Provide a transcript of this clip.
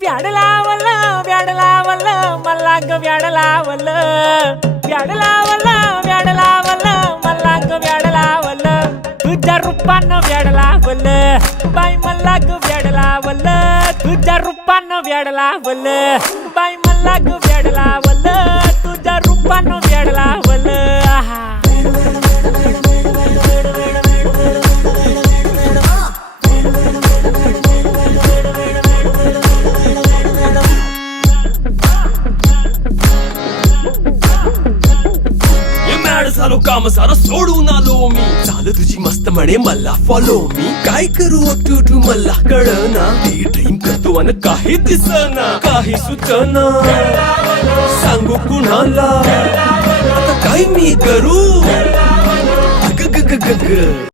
व्याड लावलं मला ग व्याड लावलं मला ग व्याड लावलं तुझ्या रूपानं व्याड लावलं बाई मला ग व्याड लावलं तुझ्या रूपानं व्याड लावलं बाई मला ग व्याड लावलं तुझ्या रूपानं व्याड लावलं आहा झालो काम सारा सोडून आलो मी झालं तुझी मस्त म्हणे मला फॉलो मी काय करू अक्टू मला कळना ते ड्रीम करतो आणि काही दिसना काही सुचना सांगू कुणाला आता काय मी करू अग ग ग ग ग